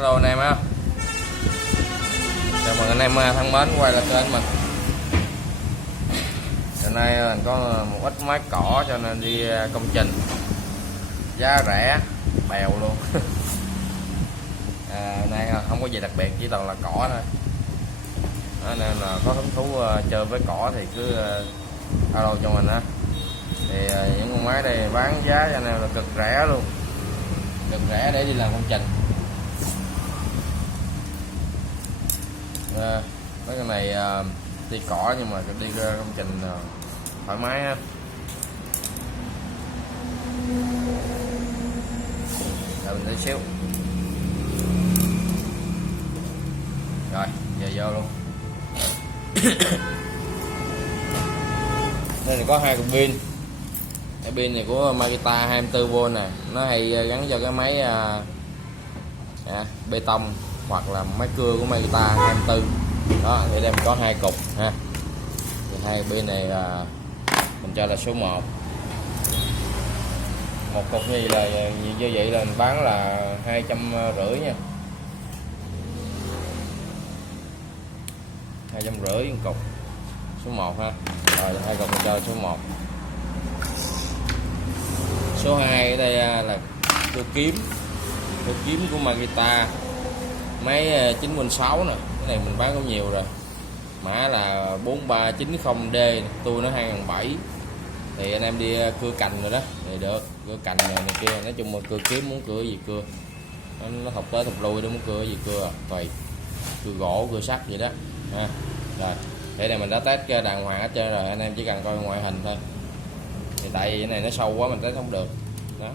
Hello anh em á, chào mừng anh em thân mến quay lại kênh mình. Hôm nay mình có một ít máy cỏ cho nên đi công trình, giá rẻ bèo luôn. Hôm nay không có gì đặc biệt, chỉ toàn là cỏ thôi. Đó, nên là có hứng thú chơi với cỏ thì cứ alo cho mình á. Thì những con máy đây bán giá cho nên là cực rẻ luôn, cực rẻ để đi làm công trình. Mấy cái này đi cỏ nhưng mà đi công trình thoải mái á. Rồi mình tí xíu rồi giờ vô luôn. Đây này có hai cục pin. Cái pin này của Makita 24V nè, nó hay gắn cho cái máy bê tông hoặc là máy cưa của Makita 24. Đó thì đây mình có hai cục ha. Thì hai pin này mình cho là số 1. Một cục như vậy là mình bán là 250 nha, 250 một cục, số 1 ha. Rồi hai cục mình cho số 1. Số 2 ở đây là cưa kiếm của Makita, máy 916 nè. Cái này mình bán có nhiều rồi, mã là 4390D, tôi nó 2007. Thì anh em đi cưa cành rồi đó thì được, cưa cành này kia, nói chung là cưa kiếm, muốn cưa gì cưa, nó thọc tới thọc lui, nó muốn cưa gì cưa tùy, cưa gỗ cưa sắt vậy đó ha. Rồi cái này mình đã test đàng hoàng hết trơn rồi, anh em chỉ cần coi ngoại hình thôi. Thì tại vì cái này nó sâu quá mình test không được đó,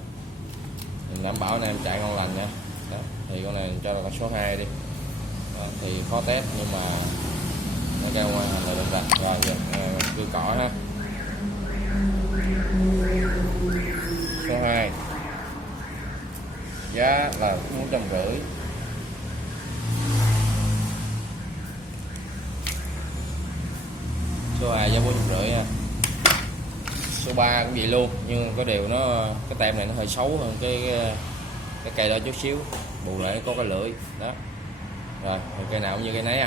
mình đảm bảo anh em chạy ngon lành nha. Đó thì con này mình cho là con số 2 đi. Đó, thì khó test nhưng mà nó ra ngoại hình là được rồi. Rồi giờ cưa cỏ ha. Số 2 giá là 450. Số 2 giá 450 nha. Số 3 cũng vậy luôn, nhưng có điều nó cái tem này nó hơi xấu hơn cái cây đó chút xíu, bù lại có cái lưỡi đó. Rồi cây nào cũng như cây nấy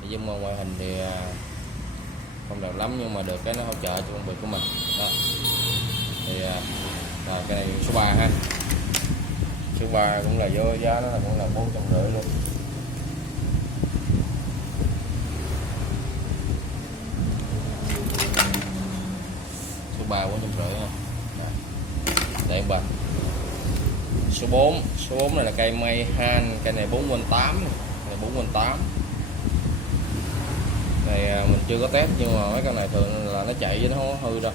thì nhưng mà ngoại hình thì không đẹp lắm, nhưng mà được cái nó hỗ trợ cho công việc của mình đó. Thì rồi cái này số 3 ha. Số 3 cũng là vô giá nó cũng là 450 luôn. Số 3 450 ha. Đây bà. Số 4 này là cây Mayhan, cây này 4V8, này 4V8. Này mình chưa có test nhưng mà mấy con này thường là nó chạy chứ nó không hư đâu,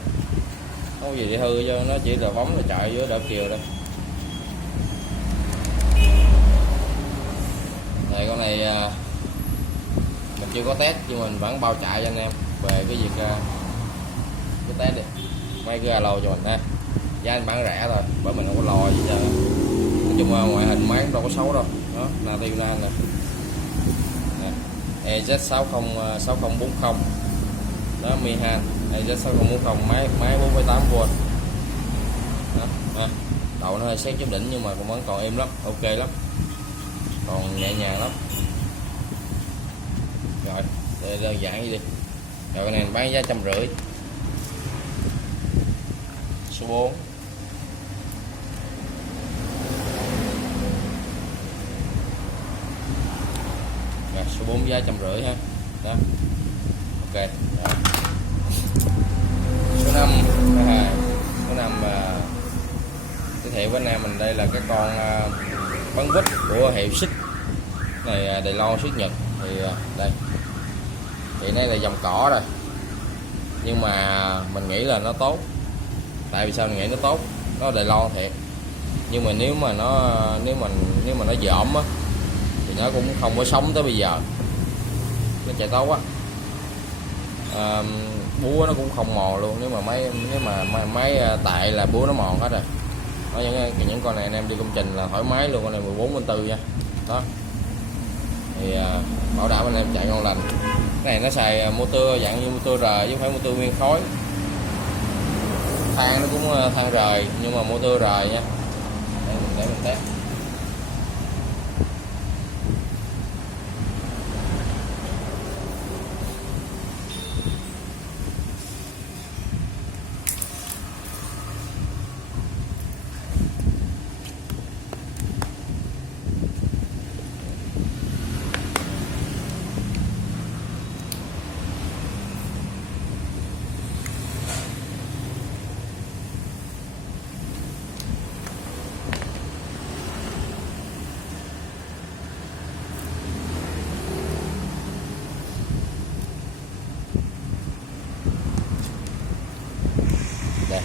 không có gì để hư, cho nó chỉ là bóng là chạy với đỡ kiều đây. Này con này mình chưa có test nhưng mình vẫn bao chạy cho anh em về cái việc cái test đi, mấy cái alo cho mình ha. Giá anh bán rẻ thôi bởi mình không có lo gì hết. Nói chung ngoại hình máy đâu có xấu đâu. Đó là tiêu nan nè, EZ6040 đó, Mayhan EZ6040 máy 4,8V đó. Đầu nó hơi xét chút đỉnh nhưng mà cũng vẫn còn êm lắm, ok lắm, còn nhẹ nhàng lắm. Rồi để đơn giản vậy đi. Rồi cái này bán giá 150. Số 4 rồi, số 4 giá 150 ha. Đó ok. Rồi. Số 5 số 5 giới thiệu với anh em mình đây là cái con bắn vít của hiệu xích này, Đài Loan xích Nhật. Thì đây thì đây là dòng cỏ rồi, nhưng mà mình nghĩ là nó tốt. Tại vì sao mình nghĩ nó tốt? Nó Đài Loan thiệt, nhưng mà nếu mà nó dởm á thì nó cũng không có sống tới bây giờ, nó chạy tốt quá. Búa nó cũng không mòn luôn, nếu mà máy tại là búa nó mòn hết rồi. Đó, những con này anh em đi công trình là thoải mái luôn. Con này 14V4 nha. Đó thì bảo đảm anh em chạy ngon lành. Cái này nó xài motor dạng như motor R chứ không phải motor nguyên khối. Than nó cũng than rời nhưng mà motor rời nha. Để mình test.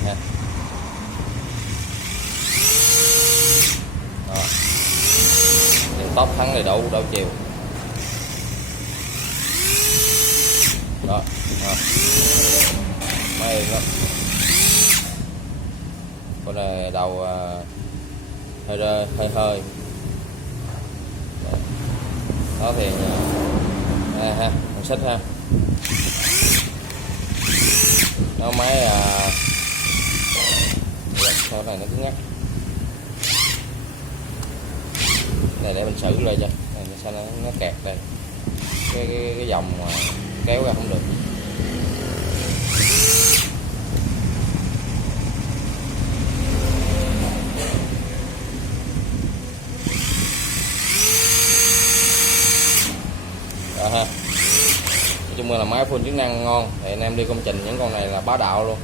ha. Đó. Đèn tóc thắng đầy đủ đảo chiều. Đó. Đó. Máy êm lắm. Con này đầu hơi hơi. Đó thì ha, con xích ha. Nó máy sau này nó cứng ngắc. Này để mình xử lại cho. Này sao nó kẹt đây. Cái dòng mà kéo ra không được. Đó ha. Nói chung là máy full chức năng ngon. Thì anh em đi công trình những con này là bá đạo luôn.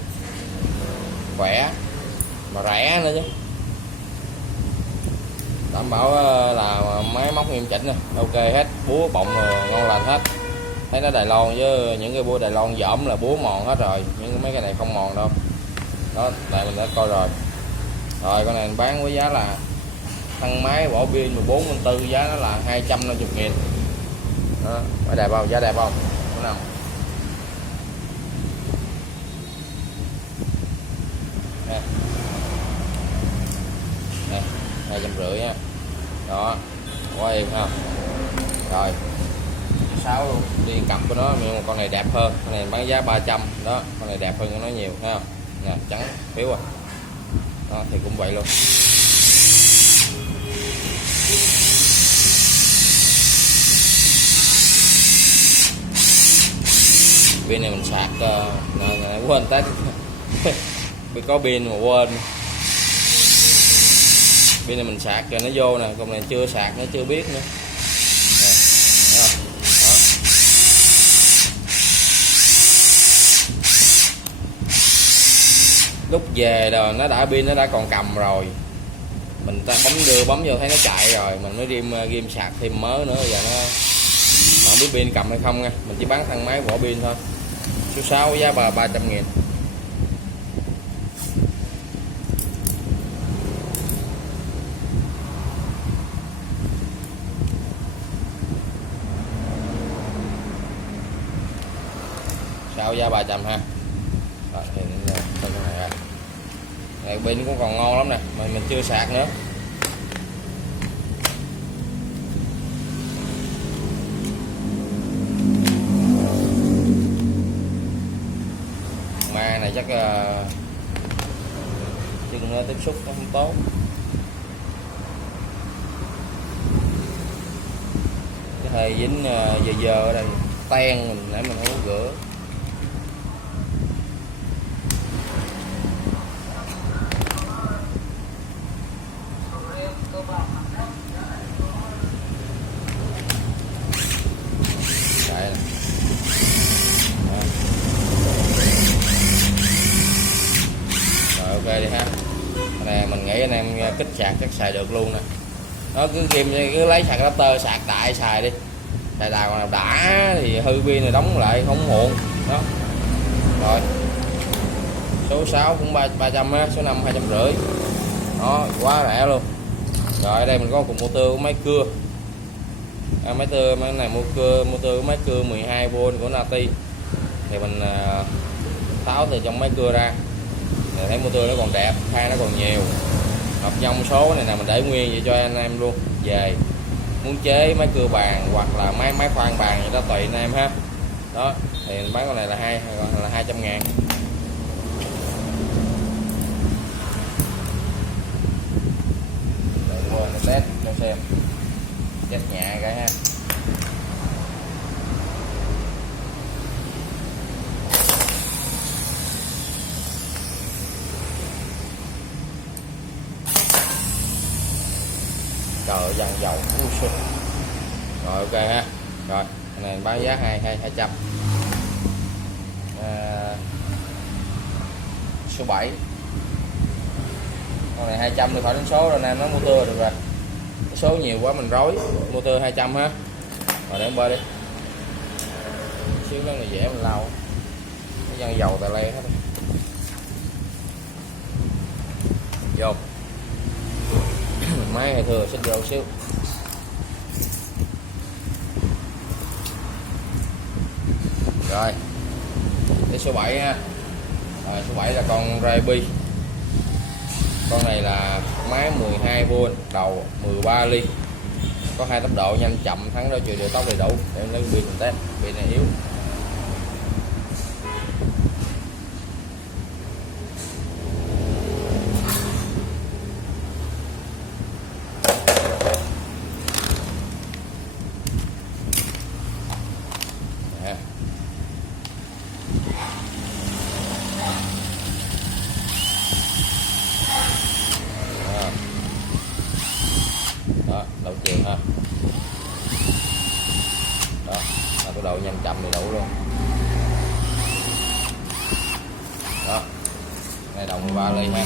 Khỏe mà rẻ nữa chứ. Đảm bảo là máy móc nghiêm chỉnh nè, ok hết, búa bọng rồi ngon lành hết. Thấy nó Đài Loan với những cái búa Đài Loan dởm là búa mòn hết rồi, nhưng mấy cái này không mòn đâu. Đó, tại mình đã coi rồi. Rồi con này mình bán với giá là thằng máy bỏ pin 14/4, giá nó là 250.000. Đó, phải đẹp không? Giá đẹp không? Đúng không? Nè. Nè, 250 nha. Đó, quá êm ha. Rồi 6 luôn, đi cặp của nó, nhưng con này đẹp hơn, con này bán giá 300. Đó, con này đẹp hơn cho nó nhiều ha. Nè, trắng phiếu à. Đó thì cũng vậy luôn. Pin này mình sạc quên tắt. Có pin mà quên. Pin này mình sạc cho nó vô nè, con này chưa sạc nó chưa biết nữa. Đó. Lúc về rồi nó đã pin, nó đã còn cầm rồi, mình ta bấm vô thấy nó chạy rồi mình mới ghim sạc thêm mớ nữa. Giờ nó mà không biết pin cầm hay không nha. Mình chỉ bán thằng máy vỏ pin thôi. Số 6 giá 300.000. Sao giá 300 ha. Đó, thì con này ra. Này pin cũng còn ngon lắm nè, mà mình chưa sạc nữa. Ma này chắc chân nó tiếp xúc nó không tốt. Cái hơi dính dơ ở đây, ten mình nãy mình không có rửa. Ok đi ha. Cái này mình nghĩ anh em kích sạc chắc xài được luôn nè. Nó cứ lấy sạc adapter sạc đại xài đi. Xài đào còn nào đã thì hư pin này đóng lại không muộn. Đó. Rồi. Số 6 cũng 300 ha, số 5 250. Đó, quá rẻ luôn. Rồi ở đây mình có cục motor của máy cưa. Máy này motor của máy cưa 12V của Nati. Thì mình tháo từ trong máy cưa ra. Để thấy motor nó còn đẹp, than nó còn nhiều. Hợp trong số này là mình để nguyên vậy cho anh em luôn. Về muốn chế máy cưa bàn hoặc là máy khoan bàn gì đó tùy anh em ha. Đó, thì mình bán con này là 200.000. Để mua mình test cho xem. Test nhẹ cái ha. Trời dàn dầu. Rồi ok ha. Rồi cái này bán giá 200. Số 7 con này 200 thì khỏi đến số rồi nè, nó motor được rồi. Cái số nhiều quá mình rối. Motor 200 ha. Rồi để em bơi đi. Xíu nữa này dễ mình lau. Cái dàn dầu tại lê hết. vô máy hay thừa xích vô xíu. Rồi cái số 7 ha. Rồi, số 7 là con Rabi. Con này là máy 12V, đầu 13 ly, có 2 tốc độ nhanh chậm, thắng đo chiều điều tốc đầy đủ. Để em lấy pin mình test, pin này yếu. Đó, đầu chiều ha. Đó là cái độ nhanh chậm thì đủ luôn. Đó này đầu 13 ly ha.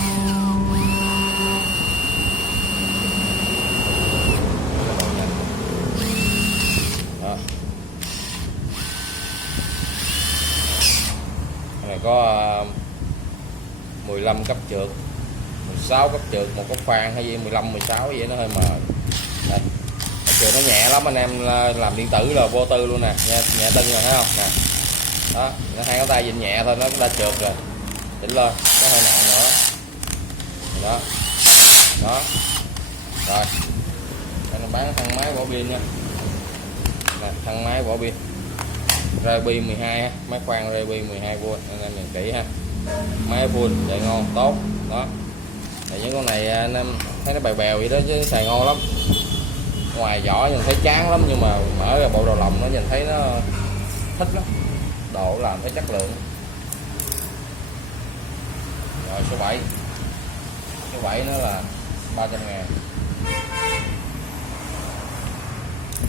Đó cái này có 15 cấp trượt, 16 cấp trượt, một cái khoan hay gì 15 16 vậy, nó hơi mờ. Đây trượt nó nhẹ lắm, anh em làm điện tử là vô tư luôn nè, nhẹ tưng rồi thấy không nè. Đó nó hai cái tay vịn nhẹ thôi nó cũng đã trượt rồi, chỉnh lên nó hơi nặng nữa. Đó đó rồi đây nó bán thang máy bỏ pin nha nè, thang máy bỏ pin Rabi 12 ha, máy khoan Rabi 12V, anh em nhìn kỹ ha. Máy full chạy ngon tốt. Đó thì những con này anh em thấy nó bèo bèo vậy đó chứ xài ngon lắm. Ngoài vỏ nhìn thấy chán lắm, nhưng mà mở ra bộ đầu lòng nó nhìn thấy nó thích lắm, độ làm thấy chất lượng. Rồi số 7, số 7 nó là 300.000,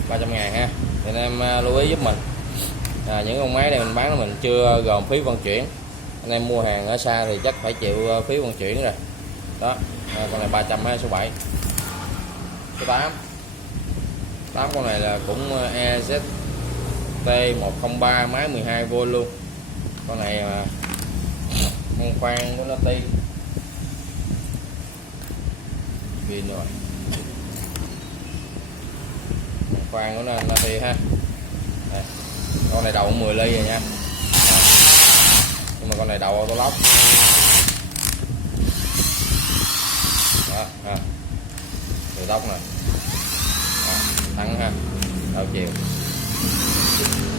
300.000 ha. Thì anh em lưu ý giúp mình, những con máy này mình bán mình chưa gồm phí vận chuyển. Anh em mua hàng ở xa thì chắc phải chịu phí vận chuyển rồi. Đó con này 300 ha. Số 7. Số 8, con này là cũng EZT103, máy 12V luôn. Con này mà con khoan của nó ti pin rồi, khoan của nó ti ha. Đây. Con này đầu 10 ly rồi nha. Nhưng mà con này đầu auto lock. Đó ha, từ tốc này thắng ha, đầu chiều.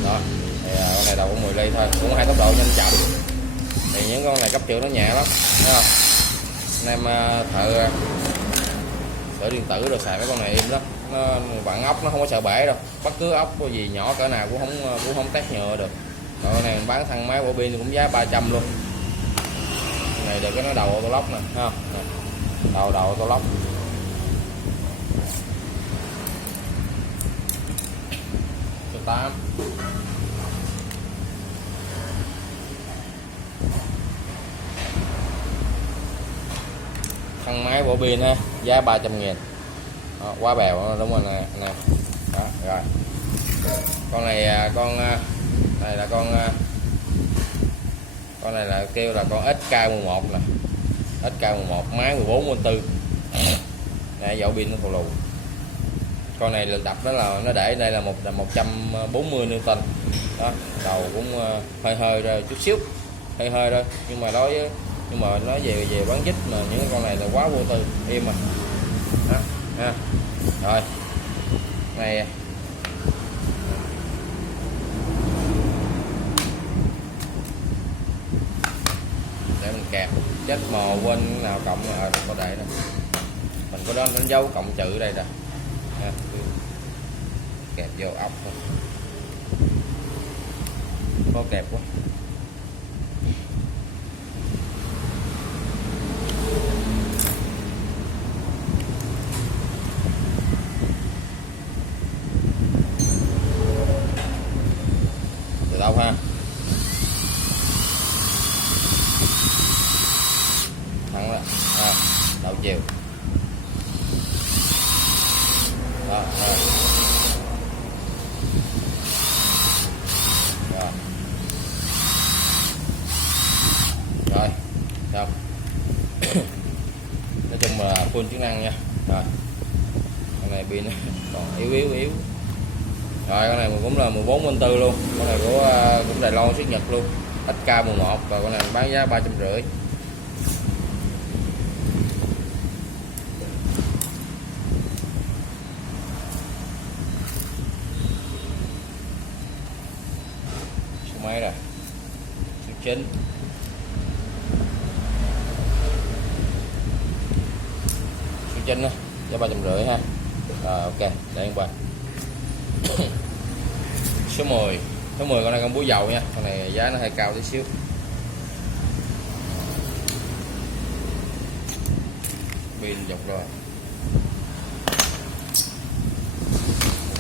Đó thì con này đầu có 10 ly thôi, cũng 2 tốc độ nhanh chậm. Thì những con này cấp trượt nó nhẹ lắm, thấy không? Anh em thợ sửa điện tử được xài mấy con này im lắm. Nó bạn ốc nó không có sợ bể đâu, bất cứ ốc có gì nhỏ cỡ nào cũng không tét nhựa được. Còn con này mình bán thang máy bỏ pin thì cũng giá 300 luôn. Con này được cái nó đầu auto lock nè, thấy không? Đầu auto lock. Số 8, thang máy bỏ pin ha, giá 300.000. Đó, quá bèo đúng rồi nè. Đó rồi. Con này này là con này là kêu là con SK11 nè, SK11 máy 14V4. Này dạo pin nó thù lù. Con này lực đập đó là nó để đây là 140 Newton. Đó đầu cũng hơi ra chút xíu, hơi thôi, nhưng mà nói về bán chích mà những con này là quá vô tư, im mà. Đó ha. Rồi này để mình kẹp, chết mò quên nào cộng rồi có đây nè, mình có đánh dấu cộng chữ đây nè, kẹp vô ốc thôi, có kẹp quá. Từ đâu ha, thẳng ra đầu chiều. Đó rồi. Rồi xong. Tiếp nói chung là full chức năng nha. Rồi con này pin còn yếu. Rồi con này cũng là 14V luôn, con này của cũng Đài Loan xuất Nhật luôn, SK11, và con này bán giá 350. Số mấy rồi? Số 9. Số 9 á, giá 350 ha. Rồi ok, để anh qua. Số 10. Số 10 con này con búa dầu nha, con này giá nó hơi cao tí xíu. Pin dọc rồi.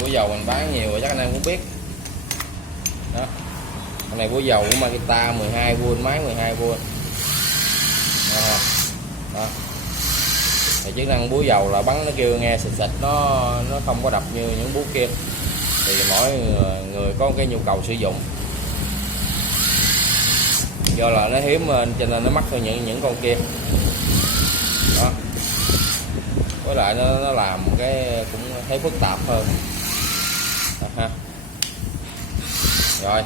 Búa dầu mình bán nhiều rồi chắc anh em cũng biết. Đó. Con này búa dầu của Makita 12V, máy 12V. Đó. Thì chức năng búa dầu là bắn nó kêu nghe xịt xịt, nó không có đập như những búa kia. Thì mỗi người có cái nhu cầu sử dụng, do là nó hiếm cho nên nó mắc hơn những con kia. Đó. Với lại nó làm cái cũng thấy phức tạp hơn. Đó, ha. Rồi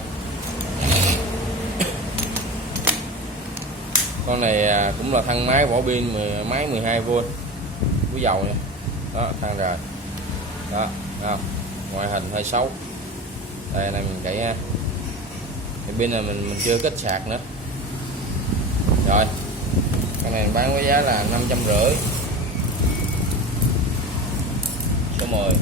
con này cũng là thân máy vỏ pin máy 12V búa dầu nha. Đó, thân rồi. Đó, không? Ngoại hình hơi xấu. Đây này mình cậy ha. Thì pin này mình chưa kết sạc nữa. Rồi cái này mình bán với giá là 550. Số 10.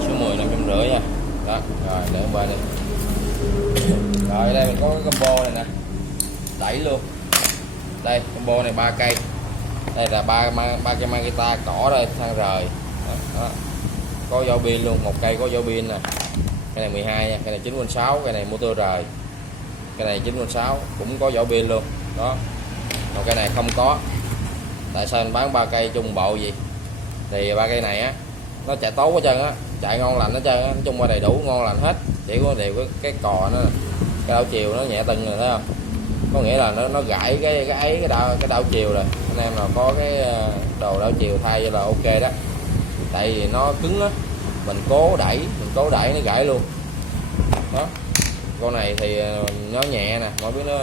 Số 10 550 nha. Đó, rồi để bên đi. Rồi đây mình có cái combo này nè, đẩy luôn. Đây combo này 3 cây, đây là ba cây Makita cỏ đây, than rời. Đó. Có vỏ pin luôn, một cây có vỏ pin nè. Cái này 12 nha, cái này 9V6, cái này motor rời, cái này 9V6 cũng có vỏ pin luôn. Đó, còn cái này không có. Tại sao anh bán 3 cây chung bộ gì? Thì 3 cây này á nó chạy tốt hết trơn á, chạy ngon lành hết trơn á, nói chung là đầy đủ ngon lành hết. Chỉ có điều cái cò nó, cái đảo chiều nó nhẹ tưng rồi, thấy không? Có nghĩa là nó gãy cái đảo chiều rồi. Anh em nào có cái đồ đảo chiều thay cho là ok đó. Tại vì nó cứng á, mình cố đẩy nó gãy luôn. Đó, con này thì nó nhẹ nè, mọi biết nó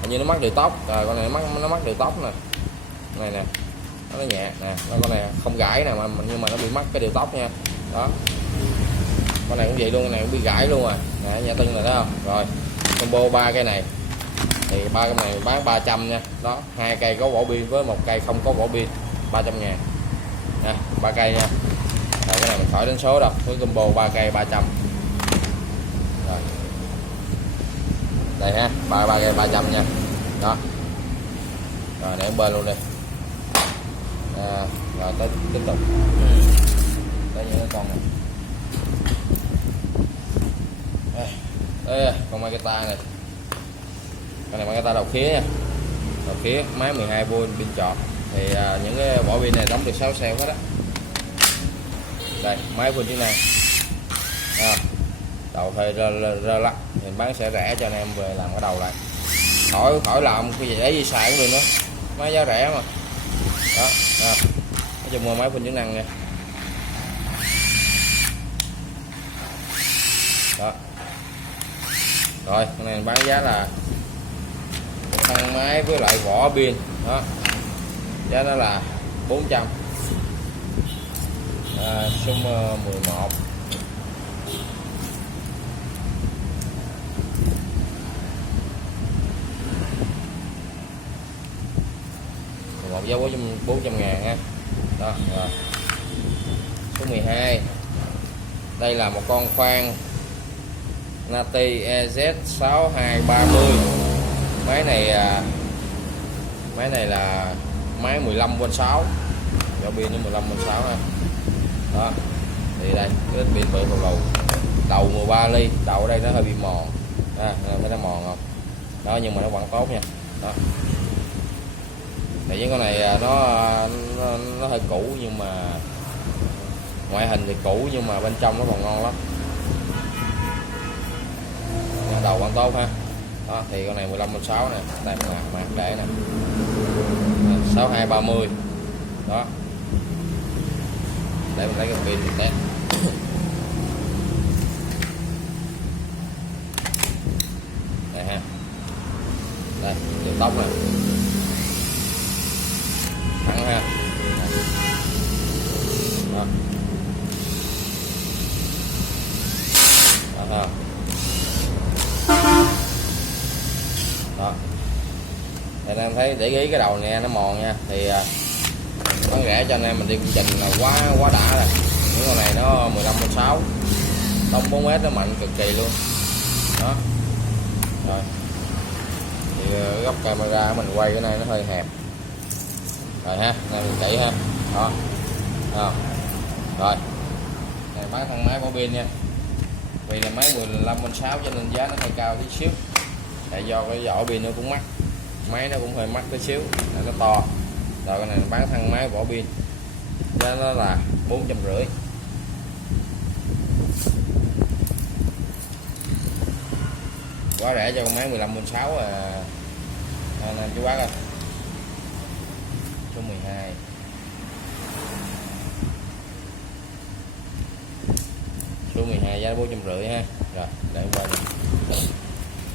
hình như nó mắc điều tóc rồi. Con này nó mắc điều tóc nè, này nè, nó nhẹ nè. Con này không gãy nè, nhưng mà nó bị mắc cái điều tóc nha. Đó, con này cũng vậy luôn, con này cũng bị gãy luôn à. Nè, nhẹ tưng rồi đó không? Rồi combo 3 cây này thì 3 cây này bán 300 nha. Đó, 2 cây có vỏ pin với 1 cây không có vỏ pin, 300.000 nha. 3 cây nha. Rồi cái này mình khỏi đến số đâu, với combo 3 cây 300. Rồi đây ha, 3 cây 300 nha. Đó, rồi để bên luôn đi. Rồi tới tiếp tục tới những cái con này. Đây, con Makita này, con này Makita đầu khía nha, đầu khía máy 12V pin trọt. Thì những cái vỏ pin này đóng được 6 cell hết á. Đây máy full chức năng. Đầu hơi rơ lắc, mình bán sẽ rẻ cho anh em về làm cái đầu lại, khỏi làm cái gì để gì xài cũng được nữa, máy giá rẻ mà. Đó, nói chung là máy full chức năng nha. Đó, rồi con này bán giá là thân máy với lại vỏ pin. Đó, giá nó là 400. Số 11. Giá 400.000 ha. Đó, rồi. Số 12. Đây là một con khoan Nati EZ6230. Máy này là máy 15V6, vỏ pin nó 15V6 ha. Đó, thì đây cái pin bự vào đầu 13 ly, đầu ở đây nó hơi bị mòn, thấy nó mòn không? Đó, nhưng mà nó vẫn tốt nha. Đó, thì những con này nó hơi cũ, nhưng mà ngoại hình thì cũ nhưng mà bên trong nó còn ngon lắm. còn tốt ha. Đó thì con này 15/6 nè, đây là mặt để nè, 6230 đó. Để mình lấy cái pin mình test. Đây ha, đây điều tốc nè, thẳng ha. Đó. Đó. Đó. Thì anh em thấy để ý cái đầu này nó mòn nha, thì nó rẻ cho anh em mình đi công trình là quá đã rồi. Những con này nó 15/6, tông 4m nó mạnh cực kỳ luôn đó. Rồi thì góc camera mình quay cái này nó hơi hẹp rồi ha, này mình chỉ ha. Đó. Đó. Rồi này bán thân máy bỏ pin nha, vì là máy 15/6 cho nên giá nó hơi cao tí xíu, tại do cái vỏ pin nó cũng mắc, máy nó cũng hơi mắc tí xíu, nó to. Rồi cái này bán thân máy bỏ pin giá nó là 450. Quá rẻ cho con máy 15/6 nên chú bác ơi. Số 12 số 12 giá 450 ha. Rồi để qua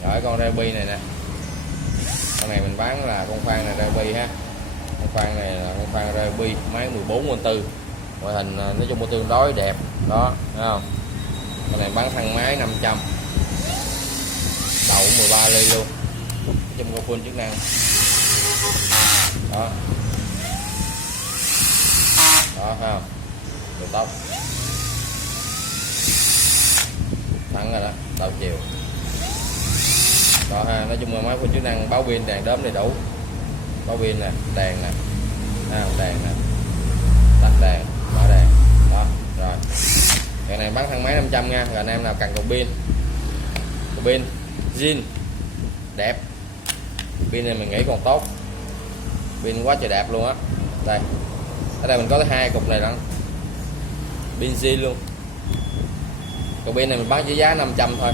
rồi con Rabi này nè, con này mình bán là con khoan này Rabi ha. Con khoan này là con khoan Rabi máy 14/4, ngoại hình nói chung tương đối đẹp đó, thấy không? Con này bán thân máy 500, đầu 13 ly luôn, trong có full chức năng đó. Đó thấy không, đầu tóc thẳng rồi đó, đầu chiều đó ha. Nói chung là máy full chức năng, báo pin, đèn đóm đầy đủ, báo pin nè, đèn nè, đèn nè, tắt đèn, mở đèn đó. Rồi cái này bán thân máy 500 nha. Rồi anh em nào cần cục pin zin đẹp, pin này mình nghĩ còn tốt, pin quá trời đẹp luôn á. Đây ở đây mình có 2 cục này đó, pin zin luôn. Cục pin này mình bán với giá 500 thôi.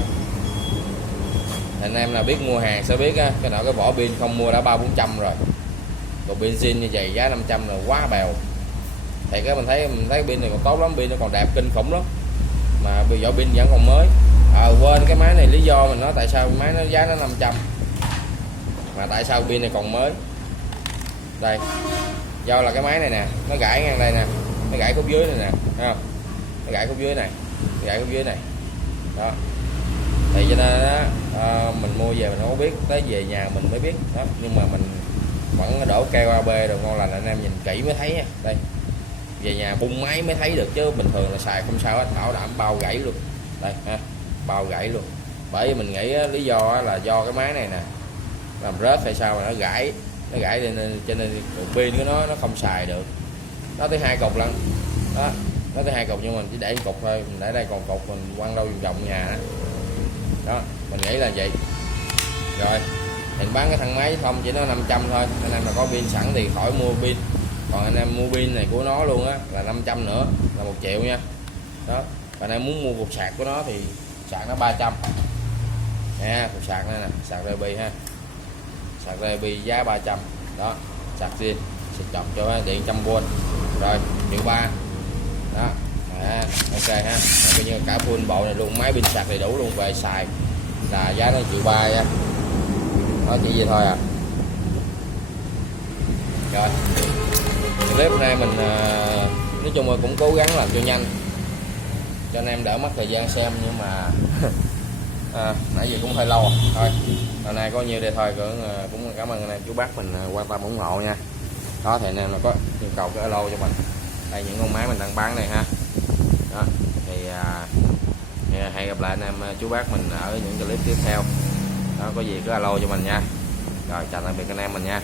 Anh em nào biết mua hàng sẽ biết á, cái nọ cái vỏ pin không mua đã 300-400 rồi. Cục pin zin như vậy giá 500 là quá bèo. Thì cái mình thấy pin này còn tốt lắm, pin nó còn đẹp kinh khủng lắm, mà vỏ pin vẫn còn mới. Quên cái máy này, lý do mình nói tại sao máy nó giá nó 500 mà tại sao pin này còn mới. Đây do là cái máy này nè, nó gãy ngang đây nè, nó gãy khúc dưới này nè, thấy không? Nó gãy khúc dưới này, nó gãy khúc dưới này đó. Thì cho nên đó, mình mua về mình không có biết, tới về nhà mình mới biết đó. Nhưng mà mình vẫn đổ keo AB rồi ngon lành, anh em nhìn kỹ mới thấy nha. Đây về nhà bung máy mới thấy được, chứ bình thường là xài không sao hết, bảo đảm bao gãy luôn. Đây ha, bao gãy luôn. Bởi vì mình nghĩ lý do là do cái máy này nè làm rớt hay sao mà nó gãy nên cho nên pin của nó không xài được. Nó tới 2 cục lần đó, nó tới 2 cục nhưng mình chỉ để 1 cục thôi, mình để đây còn cục mình quăng đâu vòng vòng nhà đó. Mình nghĩ là vậy. Rồi mình bán cái thằng máy không chỉ nó 500 thôi, anh em là có pin sẵn thì khỏi mua pin, còn anh em mua pin này của nó luôn á là 500 nữa là 1 triệu nha đó. Còn anh em muốn mua cục sạc của nó thì sạc nó 300 nha. Cục sạc này nè, sạc Rabi ha, sạc Rabi giá 300 đó, sạc zin xịt chọc cho điện 100V rồi 1.3 triệu đó. Ok ha, coi như cả full bộ này luôn, máy pin sạc đầy đủ luôn, về xài là giá nó 1.3 triệu nha. Đó chỉ vậy thôi à. Rồi clip này mình nói chung là cũng cố gắng làm cho nhanh cho anh em đỡ mất thời gian xem, nhưng mà nãy giờ cũng hơi lâu thôi. Hôm nay có nhiêu đây thôi, cũng cảm ơn anh em chú bác mình quan tâm ủng hộ nha. Đó thì anh em là có nhu cầu cái alo cho mình, đây những con máy mình đang bán này ha. Đó thì hẹn gặp lại anh em chú bác mình ở những clip tiếp theo đó, có gì cứ alo cho mình nha. Rồi chào tạm biệt anh em mình nha.